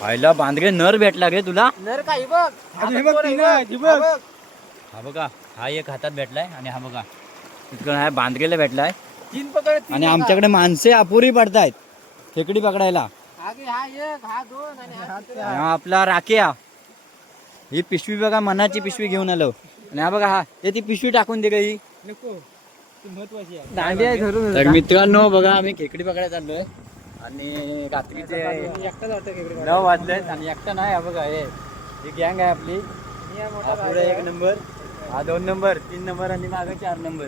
व्हायला बांधगे नर भेटला रे तुला. नर का ही बघ. हे बघ तीन आहे. ही बघ. हा हा बघा. हा एक हातात भेटलाय आणि हा बघा इतकं हा बांधगेला भेटलाय. तीन पकड तीन आणि. आमच्याकडे माणसे अपुरी पडतायत खेकडी पकडायला. हा घे, हा एक हा दोन आणि हा तिसरा. आणि हा आपला राकेया ही. पिशवी बघा मनाची पिशवी घेऊन आलो. आणि हा बघा हा ते ती पिशवी टाकून दे ही. नको. ती महत्वाची आहे. धरून तर मित्रांनो बघा आम्ही खेकडी पकडायला चाललोय. आणि रात्रीचे. नऊ वाजलेत आणि एकटा नाही हा बघा हे ही गँग आहे आपली. हा पुढे एक. नंबर हा दोन नंबर तीन नंबर आणि मागे चार नंबर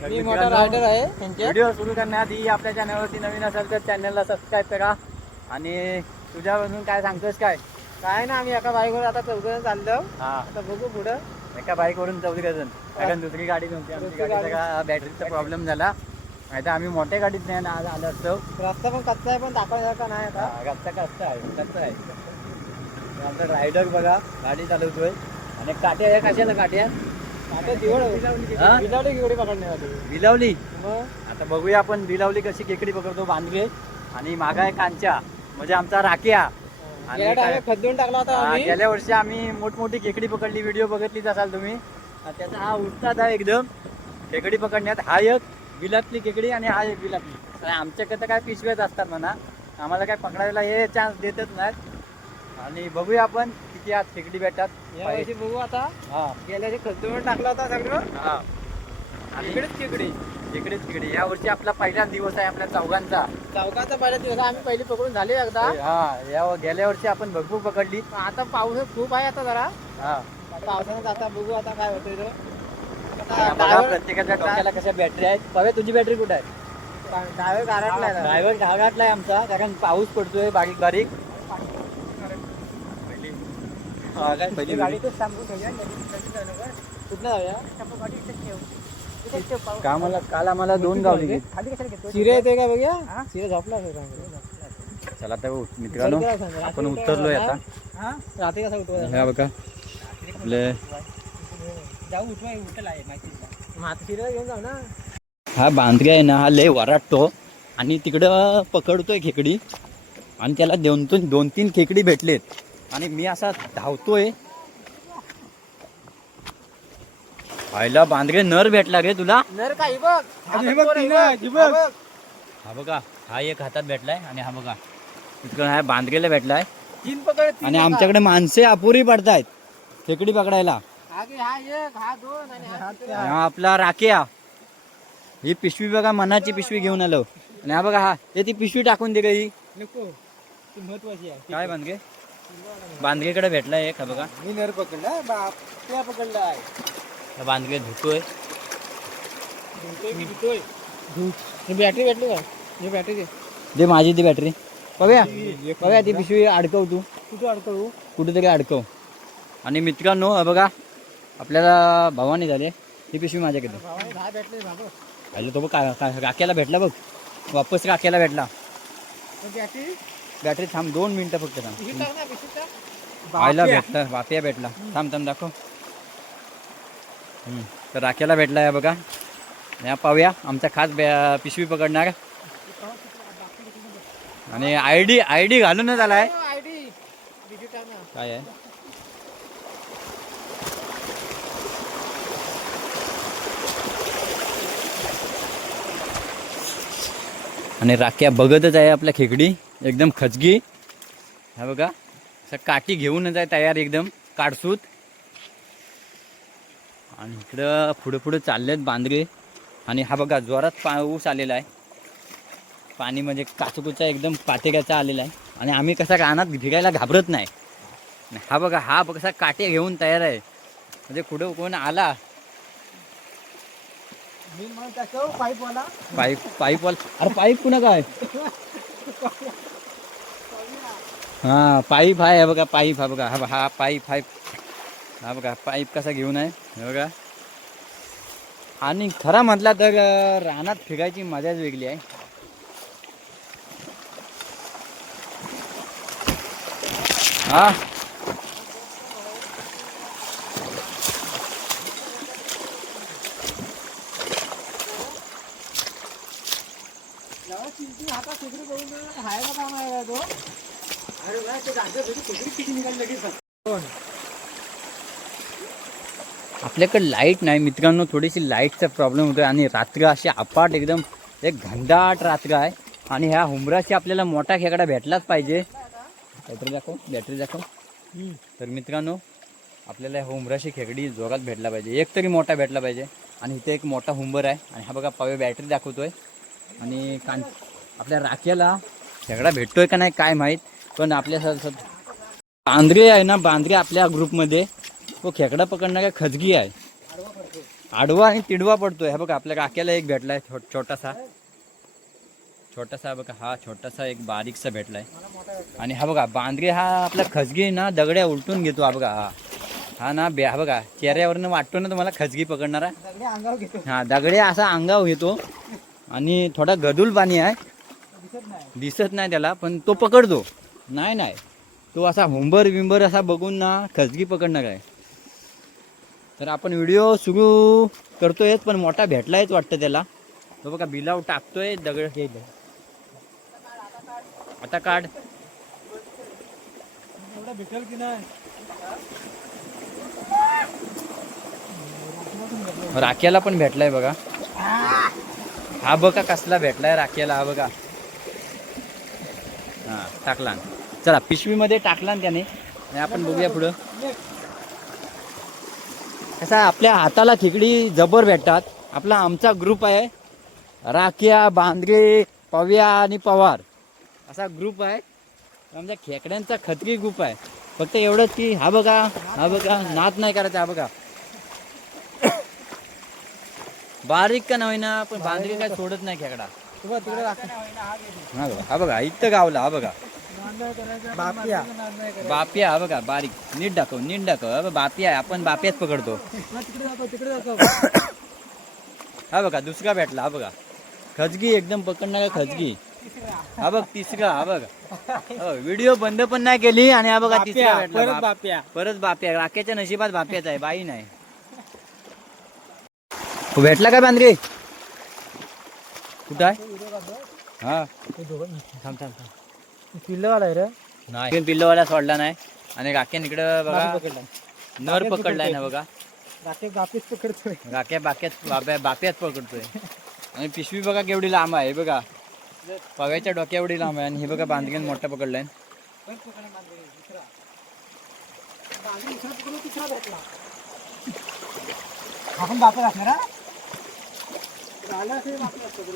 तर मी मोठा मित्रांनो, रायडर आहे व्हिडिओ सुरू करण्याआधी आपल्या चॅनलवरती नवीन असेल तर चॅनलला सबस्क्राईब करा. आणि तुझ्यापासून काय सांगतोस काय? काय ना आम्ही एका बाईकवर आता चौघ चाललो. हा. आता बघू पुढं. एका बाईक वरून चौघी जण कारण दुसरी गाडी नव्हती आमची. दुसरी गाडी गाडी- सगळा बॅटरीचा प्रॉब्लेम झाला. नाही तर आम्ही मोठ्या गाडीत नाही ना- आलो असतो. रस्ता पण कच्चा आहे पण दाखवण्यासारखा नाही आता. गच्चा कच्चा आहे कच्चा आहे. आमचा रायडर बघा गाडी चालवतोय. आणि काट्या या कशाला काट्या आता हा? पकडण्यासाठी. बिलावली? आता बघूया आपण बिलावली कशी खेकडी पकडतो बांधगे आणि मागा आहे कांच्या म्हणजे आमचा राख्या. आणि गेल्या काय- टायमाला खद्दून टाकला होता हा, आम्ही. गेल्या वर्षी आम्ही मोठमोठी खेकडी पकडली व्हिडिओ बघितलीच असाल तुम्ही. त्याचा हा उत्साह आहे एकदम. खेकडी पकडण्यात हा एक बिलातली खेकडी आणि हा एक बिलातली आमच्याकडे तर काय पिशव्याच असतात म्हणा. आम्हाला काय पकडायला हे चान्स देतच नाहीत. आणि बघूया आपण किती आज खेकडी भेटतात. बघू आता. हा. गेल्या वर्षी खद्दून टाकला होता सगळं. हा. इकडेच खेकडी इकडेच खेकडी या वर्षी आपला पहिलाच दिवस आहे आपल्या चौघांचा. चौकाचा पहिल्या दिवस आम्ही पहिली पकडून झाली एकदा. हा. या गेल्या वर्षी आपण भरपूर पकडली. आता पाऊस खूप आहे आता जरा. हा. पावसानं आता बघू आता काय होतंय बघा प्रत्येकाच्या डोक्याला कशा बॅटरी आहेत. पवे तुझी बॅटरी कुठे आहे? ड्रायव्हर गारटलाय. ड्रायव्हर ढागाटलाय आमचा कारण पाऊस पडतोय बारीक बारीक हा, काय पहिली गाडी कुठनं जाऊया? कामाला काल आम्हाला दोन गावली. चिरे येते का बघूया? चिरे झोपला. चला तर मित्रांनो? आपण उतरलोय आता. रात्री कसा उठवायचा? हे बघा. आपले जाऊ उठवाय उठला आहे माहिती मग आता चिरे घेऊन जाऊ ना. हा बांधगे आहे ना हा लय वराटतो आणि तिकडं पकडतोय खेकडी. आणि त्याला दोन तीन दोन तीन खेकडी भेटलेत. आणि मी असा धावतोय. व्हायला बांधगे नर भेटला रे तुला. नर का ही बघ. हे बघ तीन ही बघ. हा हा बघा. हा एक हातात भेटलाय आणि हा बघा. इतकं हा बांधगेला भेटलाय. तीन पकड तीन आणि. आमच्याकडे माणसे अपुरी पडतायत. खेकडी पकडायला. हा हा हा हा हा आपला राकेया ही. पिशवी बघा मनाची पिशवी घेऊन आलो. आणि हा बघा हा. ते ती पिशवी टाकून दे ही. महत्वाची आहे. काय बांधगे? बांधगेकडे भेटलाय एक हा बघा. मी नर पकडला बाप त्या पकडलाय हा बांधगे धुतोय. ही बॅटरी भेटली का? ही बॅटरी दे. माझी ती बॅटरी बघूया. बघा ती पिशवी अडकव तू. कुठं अडकवू? कुठेतरी अडकव. आणि मित्रांनो हा बघा. आपल्याला भवानी झाले. ही पिशवी माझ्याकडे. भेटले तो बघ का- का- राख्याला भेटला बघ. वापस राख्याला भेटला. बॅटरी बॅटरी थांब दोन मिनिटं फक्त थांब. पाहायला भेटला वापिया भेटला. थांब थांब दाखव. हम्म. तर राख्याला भेटला या बघा. या पाहूया आमचा खास बॅ- पिशवी पकडणार. आणि आय डी आय डी घालूनच आलाय. काय आहे? आणि राख्या बघतच आहे आपल्या खेकडी. एकदम खचगी. हा बघा असं काठी घेऊनच आहे तयार एकदम काडसूत आणि इकडं पुढं पुढं चालले चाललेत बांधरे आणि हा बघा जोरात पाऊस आलेला आहे. पाणी म्हणजे काचकुचा एकदम पातेक्याचा आलेला आहे. आणि आम्ही कसा रानात भिगायला घाबरत नाही. हा बघा हा बघ कसा काटे घेऊन तयार आहे. म्हणजे कुठं कोण आला पाईप अरे पाईप कुणा काय? हा पाईप आहे बघा पाईप हा बघा हा पाईप हा पाईप आहे. हा बघा पाईप कसा घेऊन आहे हे बघा. आणि खरा म्हटला तर रानात फिरायची मजाच वेगळी आहे. हा. जेव्हा हातात खेकडी काम आहे आपल्याकडे लाइट नाही मित्रांनो थोडीशी लाईटचा प्रॉब्लेम होतो आणि रात्र अशी अपाट एकदम एक घंटाट रात्र आहे. आणि ह्या हुमराशी आपल्याला मोठा खेकडा भेटलाच पाहिजे. बॅटरी दाखव बॅटरी दाखव. तर मित्रांनो आपल्याला ह्या हुमराशी खेकडी जोरात भेटला पाहिजे. एक तरी मोठा भेटला पाहिजे. आणि इथे एक मोठा हुंबर आहे. आणि हा बघा पावे बॅटरी दाखवतोय. आणि कान आपल्या राख्याला खेकडा भेटतोय का नाही काय माहीत पण आपल्या स- स- बांद्रे आहे ना बांद्रे आपल्या ग्रुपमध्ये तो खेकडा पकडणारा खजगी आहे. आडवा आणि तिडवा पडतोय. हा बघा आपल्या काक्याला एक भेटलाय छो- छोटासा. छोटासा बघा हा छोटासा एक बारीकसा भेटलाय. आणि हा बघा बांद्रे हा आपला खजगी ना दगड्या उलटून घेतो हा बघा हा. हा ना बे हा बघा चेहऱ्यावरनं वाटतो ना तुम्हाला खजगी पकडणारा? सगळे घेतो. हा दगडे असा अंगावर येतो आणि थोडा गदूल पाणी आहे. दिसत नाही. त्याला पण तो पकडतो. नाही नाही. तो असा हुंबर विंबर असा बघून ना खजगी पकडणार आहे. तर आपण व्हिडिओ सुरू करतोय पण मोठा भेटलायच वाटतं त्याला. तो बघा बिलाव टाकतोय दगड आता काढ. एवढा भेटेल की नाही? राख्याला पण भेटलाय बघा. हा बघा कसला भेटलाय राख्याला हा बघा. हा टाकला चला पिशवीमध्ये टाकला त्याने. आणि आपण बघूया पुढं. कसा आपल्या हाताला खेकडी जबर भेटतात. आपला आमचा ग्रुप आहे. राख्या बांदगे पव्या आणि पवार. असा ग्रुप आहे. आमच्या खेकड्यांचा खतकी ग्रुप आहे. फक्त एवढंच की हा बघा हा बघा नात नाही करायचा हा बघा. बारीक का नाही ना पण बांदगे काय सोडत नाही खेकडा. हा बघा हा बघा इथं गावला हा बघा. बापिया. बापिया हा बघा बारीक. नीट दाखव नीट दाखव. हा बापिया आपण बापियाच पकडतो. हा बघा दुसरा भेटला हा बघा. खजगी एकदम पकडणारा खजगी. हा बघ तिसरा हा बघा. व्हिडिओ बंद पण नाही केली आणि हा बघा तिसरा परत बाप- बापिया. परत बाप्या. राख्याच्या नशिबात बाप्याच आहे बाई नाही. हो, भेटला का बांद्रे कुठं आहे? हा. थांब थांब थांब. पिल्लवाला आहे रे नाही पिल्लवाला सोडला नाही. आणि राख्यान इकडं बघा. पकडला. नर पकडलाय ना बघा. राखे बापीच पकडतोय. राख्या बाक्यात बाप्या बाप्यात पकडतोय. आणि पिशवी बघा केवढी लांब आहे बघा. पव्याच्या डोक्या एवढी लांब आहे. आणि हे बघा बांधगीन मोठा पकडलाय.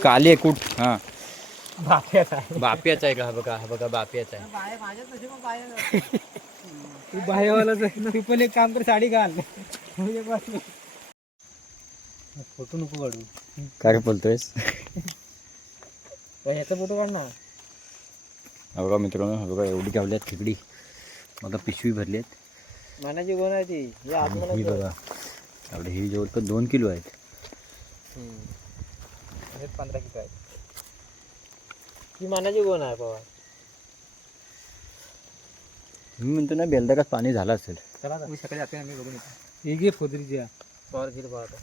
काले कुठ? हा. बाप्याचा बाप्याचा आहे का? हा बघा हा बघा बाप्याचा आहे. तू बाहेरवालाच आहे. तू पण एक काम कर साडी घाल. म्हणजे बस. फोटो नको काढू. काय बोलतोयस? ह्याचा फोटो काढ ना. हा बघा मित्रांनो हा बघा एवढी गावल्यात खेकडी. बघा पिशवी भरली आहेत. मनाची गुण आहे ती? हे आणि ही आत्मनाचं. बघा एवढे ही जवळपास दोन किलो आहेत. हे पंधरा किलो आहे ही मनाची गुण आहे बाबा? मी म्हणतो ना बेलदाकात पाणी झालं असेल. चला सकाळी आपण आम्ही बघून येतो. ही घे फोदरीची पवार घेईल बाबा